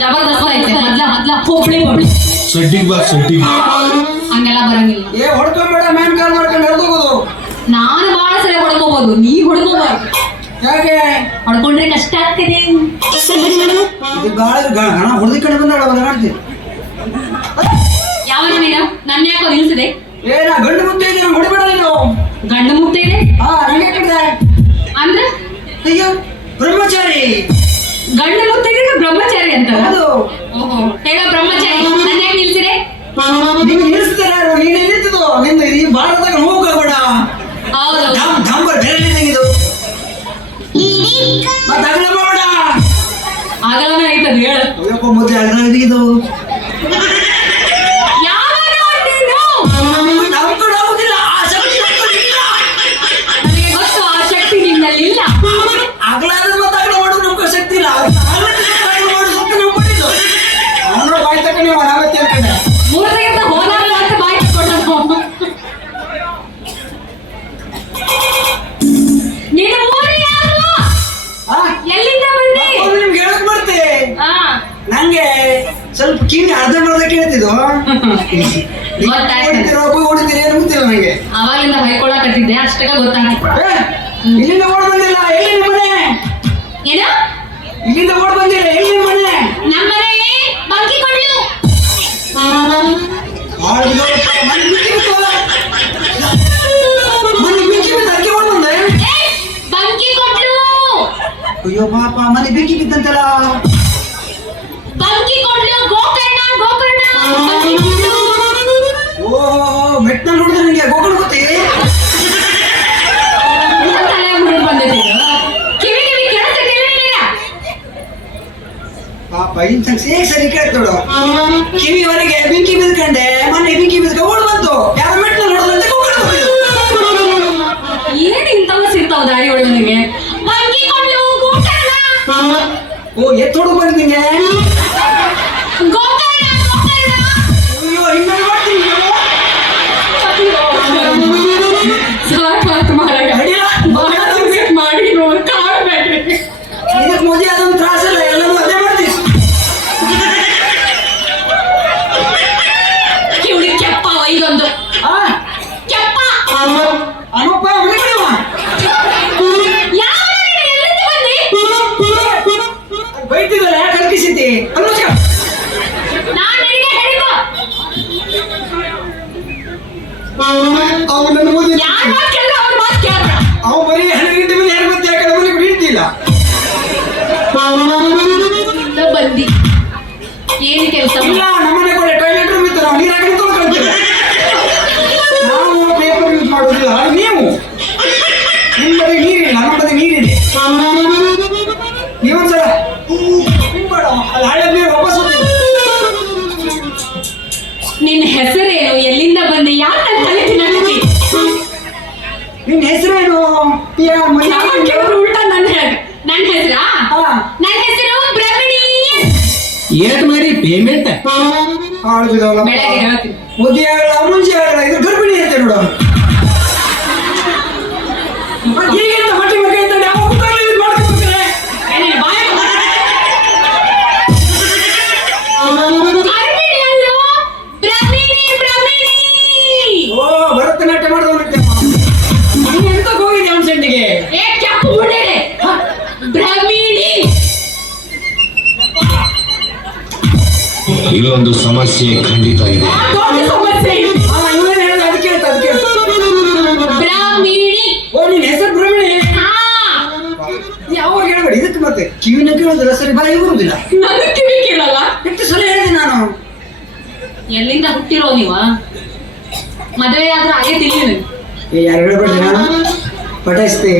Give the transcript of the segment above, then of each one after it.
ಜಬರ್ದಸ್ತ್ ಐತೆ ಮೊದ್ಲ ಮೊದ್ಲ. ಹೋಬಳಿ ಹೋಬಳಿ ಸಡ್ಡಿಗೆ ಬಾ ಸಡ್ಡಿಗೆ ಹಂಗೆಲ್ಲ ಬರಂಗಿಲ್ಲ. ಏ ಹೊಡ್ಕೊಂಬೇಡ ಮ್ಯಾಮ್ ಕಾಲ್ ಮಾಡ್ಕೊಂಡು ಹಿಡ್ಕೋಬೋದು ನಾನು ಬಾಳ ಸರಿ ಹೊಡ್ಕೋಬಹುದು ನೀ ಹೊಡ್ಕೋಬಾರ್ದು. ಯಾಕೆ? ಹೊಡ್ಕೊಂಡ್ರೆ ಕಷ್ಟ ಆಗ್ತದೆ. ಇದು ಗಾಳ ಗ- ಹಣ ಹೊಡೆದ ಕಡೆ ಬಂದಾಳ ಅವಾಗ ಕಾಣ್ತೀನಿ ಯಾವ ನೀನು ನನ್ನ ಯಾಕೋ ನಿಲ್ಸಿದೆ? ಏ ನಾ ಗಂಡು ಹೊಡಿಬೇಡ ನೀನು. ಮುಕ್ತ ಇದೆ? ಹಾ ಕಟ್ಟಿದೆ. ಅಂದ್ರೆ? ಅಯ್ಯೋ ಬ್ರಹ್ಮಚಾರಿ. ಗಂಡು ಇದೆ ಬ್ರಹ್ಮಚಾರಿ ಅಂತ? ಹೌದು. ಓಹೋ ಹೇಳೋ ಬ್ರಹ್ಮಚಾರಿ. ನನ್ನ ಯಾಕೆ ನಿಲ್ಸಿದೆ ನೀವು ನಿಲ್ಲಿಸ್ತಾರೆ ನೀನು ನಿಂತಿದ್ದು ನಿಂದು ಈ ಭಾರತದಾಗ ಹೋಗಬೇಡ ಹೌದು. ಡಂಬರ್ ಬೆರಳಿದಂಗೆ ಇದು. ಮತ್ತೆ ಅಗಲ ಮಾಡಬೇಡ ಆಗಲನ ಐತದ ಹೇಳು. ಅಯ್ಯಪ್ಪ ಮುದ್ದೆ ಅಗಲ ಇದು. ಕಿವಿ ಅರ್ಧ ಕೇಳ್ತಿದ್ದು ಗೊತ್ತಾಯ್ತು. ಹೊಡಿತೀರೋ ಒಬ್ಬ ಹೊಡಿತೀರಿ ಏನು ಗೊತ್ತಿಲ್ಲ ನಂಗೆ. ಅವಾಗಿಂದ ಬೈಕೊಳ್ಳಕತ್ತಿದ್ದೆ ಅಷ್ಟಕ್ಕ ಗೊತ್ತಾಯ್ತು. ಏ, ಇಲ್ಲಿಂದ ಓಡ್ ಬಂದಿಲ್ಲ ಎಲ್ಲಿ ನಿಮ್ಮ ಮನೆ? ಏನು? ಇಲ್ಲಿಂದ ಓಡ್ ಬಂದಿಲ್ಲ ಎಲ್ಲಿ ನಿಮ್ಮ ಮನೆ? ಬಂಕಿ ಕೊಡ್ಲು. ಬಿದ್ದೋಳಪ್ಪ, ಮನೆ ಅದಕ್ಕೆ ಓಡ್ ಬಂದೆ. ಬಂಕಿ ಕೊಡ್ಲು. ಅಯ್ಯೋ ಪಾಪ ಮನೆ ಬೆಂಕಿ ಬಿತ್ತಂತಲ್ಲ ಪಾಪ அனுப்ப ನಿನ್ನ ಹೆಸರೇನು? ಎಲ್ಲಿಂದ ಬಂದೆ? ಯಾಕೆ ನನ್ನ ತಲೆ ತಿನ್ನಕತ್ತಿ ನಿನ್ನ ಹೆಸರೇನು? ಕೇಳಿದ್ರು ಉಲ್ಟಾ ನನ್ನ ಹೇಳ ನನ್ನ ಹೆಸರಾ? ನನ್ನ ಹೆಸರು ಬ್ರಹ್ಮಿಣಿ. ಏಟ್ ಮಾಡಿ ಪೇಮೆಂಟ್ ಹೇಳ್ತೀನಿ. ಮುದ್ದೆ ಆಗಲ್ಲ ಮುಂಚೆ ಆಗಲ್ಲ ಇದು ಗರ್ಭಿಣಿ ಅಂತ ನೋಡು ಬ್ರಹ್ಮಣಿ ಸಮಸ್ಯೆ ಖಂಡಿತ ಇದೆ. ಇದಕ್ಕೆ ಮತ್ತೆ ಕಿವಿನ ಕೇಳೋದಿಲ್ಲ ಸರಿ ಬಾಯಿ ಬರುವುದಿಲ್ಲ. ನನ್ನ ಕಿವಿ ಕೇಳಲ್ಲ. ಎಷ್ಟು ಸಲ ಹೇಳಿದೆ ನಾನು? ಎಲ್ಲಿಂದ ಹುಟ್ಟಿರೋ ನೀವ? ಮದುವೆ ಆದ್ರೆ ಹಾಗೆ ಯಾರು ನಾನು? ಪಟಾಯಿಸ್ತೆ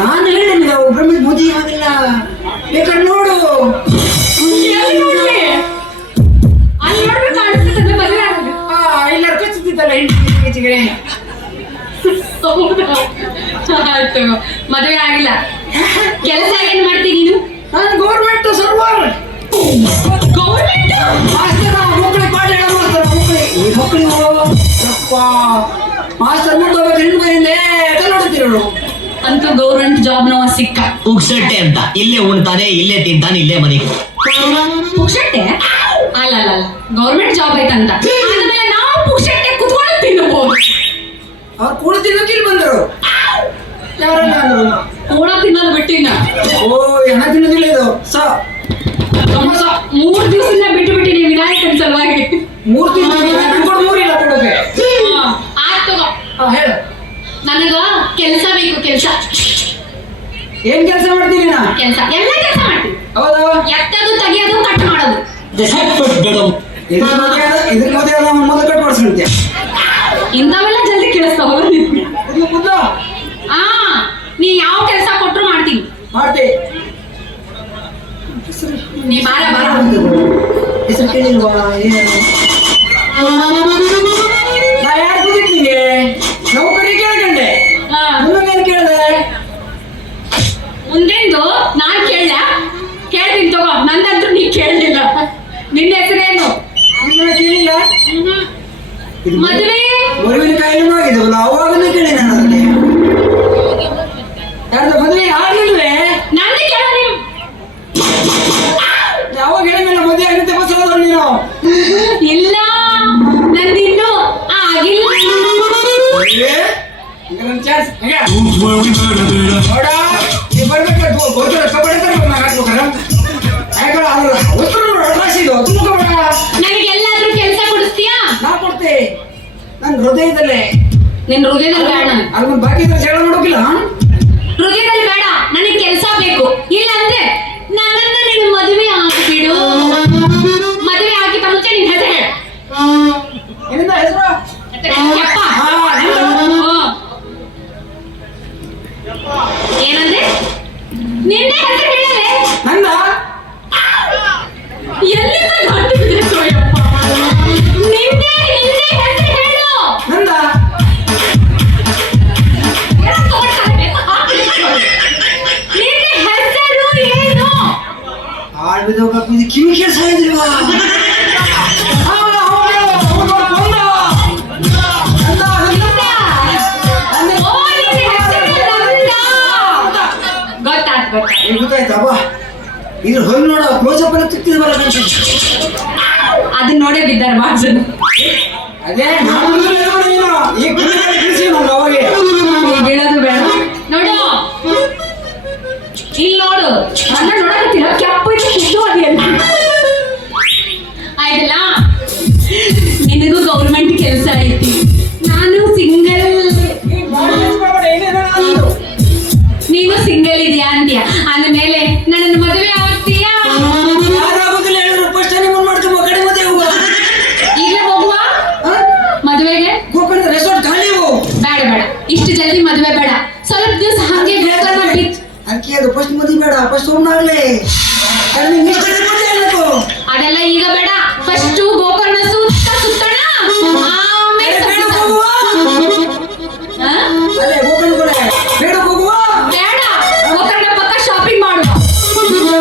ನಾನು ಹೇಳಿದೆ ನೀವು ಬ್ರಹ್ಮ ಮೋದಿ ಆಗಿಲ್ಲ ಬೇಕಾದ್ರೆ ನೋಡು. ಆಯ್ತು. ಮದುವೆ ಆಗಿಲ್ಲ. ಕೆಲಸ ಏನ್ ಮಾಡ್ತೀನಿ ನೀನು? ನಾನು ಗೌರ್ಮೆಂಟ್ ಸರ್ವರ್. ಗೌರ್ಮೆಂಟ್ ಮಾಸ್ತರ ಮಕ್ಕಳಿಗೆ ಪಾಠ ಹೇಳೋ ಮಾಸ್ತರ ಮಕ್ಕಳಿಗೆ ಈ ಮಕ್ಕಳು ಅಪ್ಪ ಮಾಸ್ತರ್ ಮುಂದೆ ಹೋಗ್ಬೇಕು ಹೆಣ್ಣು ಕೈಯಿಂದ ಕಲ್ಲೊಡುತ್ತಿರೋರು ಅಂತೂ ಗೌರ್ಮೆಂಟ್ ಜಾಬ್ ನವ ಸಿಕ್ಕ. ಉಗ್ಸಟ್ಟೆ ಅಂತ. ಇಲ್ಲೇ ಉಣ್ತಾನೆ ಇಲ್ಲೇ ತಿಂತಾನೆ ಇಲ್ಲೇ ಮನೆಗೆ. ಉಗ್ಸಟ್ಟೆ? ಅಲ್ಲ ಅಲ್ಲ ಅಲ್ಲ ಗೌರ್ಮೆಂಟ್ ಜಾಬ್ ಐತಂತ ಅವ್ರು ಕೂಡ ತಿನ್ನೋಕೆ ಇಲ್ಲಿ ಬಂದರು. ಯಾರನ್ನ ಅಂದ್ರು ಕೂಡ ತಿನ್ನೋದು ಬಿಟ್ಟಿನ. ಓ ಹೆಣ ತಿನ್ನೋದಿಲ್ಲ ಇದು. ಸ. ಸಮೋಸ ಮೂರ್ ದಿವಸದಿಂದ ಬಿಟ್ಟು ಬಿಟ್ಟಿನಿ ವಿನಾಯಕನ ಸಲುವಾಗಿ. ಮೂರು ತಿಂಗಳು ಕೊಡು ಮೂರಿಲ್ಲ ಕೊಡೋಕೆ ಹಾ, ತಗೋ. ಹಾ ಹೇಳು. ನನಗ ಕೆಲ್ಸ ಬೇಕು ಕೆಲಸ. ಏನ್ ಕೆಲಸ ಮಾಡ್ತೀನಿ ನಾ ಕೆಲಸ. ಎಲ್ಲ ಕೆಲಸ ಮಾಡ್ತೀನಿ. ಹೌದು? ಎತ್ತದು ತೆಗಿಯೋದು ಕಟ್ ಮಾಡೋದು. ಇದ್ರ ಮದುವೆ ಮೊದಲು ಕಟ್ ಮಾಡ್ಸಂತೆ ಇಂಥವೆಲ್ಲ ಜಲ್ದಿ ಕೇಳಿಸ್ತಾವ ಹಾ ನೀ ಯಾವ ಕೆಲಸ ಕೊಟ್ರು ಮಾಡ್ತೀನಿ. ಮಾಡ್ತಿ ನೀ ಬಾರ ಬಾರ. ಹೆಸರು ಕೇಳಿಲ್ವಾ ನಾ ಯಾರು ಕೂತಿರ್ತೀನಿ ನೌಕರಿ ಕೇಳ್ಕೊಂಡೆ. ಹಾ, ಮುಂದೇನು ಕೇಳಿದೆ ಮುಂದೆಂದು ನಾನ್ ಕೇಳ ಕೇಳ್ತೀನಿ ತಗೋ ನಂದಂತೂ ನೀ ಕೇಳಲಿಲ್ಲ. ನಿನ್ನ ಹೆಸರೇನು? ಕೇಳಿಲ್ಲ. ಮದುವೆ ಆಗಿದವಲ್ಲ ಅವಾಗನೇ ಕೇಳಿ ನಾನು ಅದಕ್ಕೆ ಯಾರ್ದು ಮದುವೆ ಆಗ್ಲಿಲ್ವೇ? ಯಾವಾಗ ಹೇಳಿದ್ಮೇಲೆ ಮದುವೆ ಆಗುತ್ತೆ ಬಸವದ ನೀನು? ಇಲ್ಲ ನಂದಿನ್ನು ಆಗಿಲ್ಲ. ಚಾನ್ಸ್ ನೋಡ ನೀ ಬರ್ಬೇಕು ಗೊತ್ತಿಲ್ಲ ಕಬಡ್ಡಿ ಹಾಕ್ಬೇಕಾರ ಯಾಕಂದ್ರೆ ಅದ್ರ ಉತ್ತರ ರಾಶಿದು ತುಂಬ್ಕೊಬೇಡ ನನಗೆ ಎಲ್ಲಾದ್ರೂ ಕೆಲಸ ಕೊಡಿಸ್ತೀಯಾ? ನಾ ಕೊಡ್ತೆ ನನ್ನ ಹೃದಯದಲ್ಲೇ. ನಿನ್ ಹೃದಯದಲ್ಲಿ ಬೇಡ ಅಲ್ಲಿ ಒಂದು ಬಾಕಿ ಇದ್ರೆ ಜಗಳ ಮಾಡೋಕಿಲ್ಲ? ಹೃದಯದಲ್ಲಿ ಬೇಡ ನನಗೆ ಕೆಲಸ ಬೇಕು. ಇಲ್ಲ ಅಂದ್ರೆ ನನ್ನನ್ನ ನೀನು ಮದುವೆ ಆಗ್ಬಿಡು. ಮದುವೆ ಆಗಿದ್ದ ಮುಂಚೆ ನಿನ್ ಹೆಸರು ಹೇಳು. ಹೆಸರು? ಯಪ್ಪ. ಹಾ ನಿಂದು. ಏನಂದ್ರೆ ನಿನ್ನೆ ಹೆಸರು ಹೇಳಲೆ? ನಂದ? ಇದು ಹೊಲ್ ನೋಡ ಕ್ಲೋಸ್ ಅಪ್ ತಿಕ್ತಿದ್ ಬರ ಅದನ್ನ ನೋಡೇ ಬಿದ್ದಾರೆ ಜನ ಅದೇ ನಾನು ಅಕ್ಕಿ ಅದು ಫಸ್ಟ್ ಮದಿ ಬೇಡ ಫಸ್ಟ್ ಹೋಗ್ನಾಗ್ಲಿ ಅದೆಲ್ಲ ಈಗ ಬೇಡ. ಫಸ್ಟ್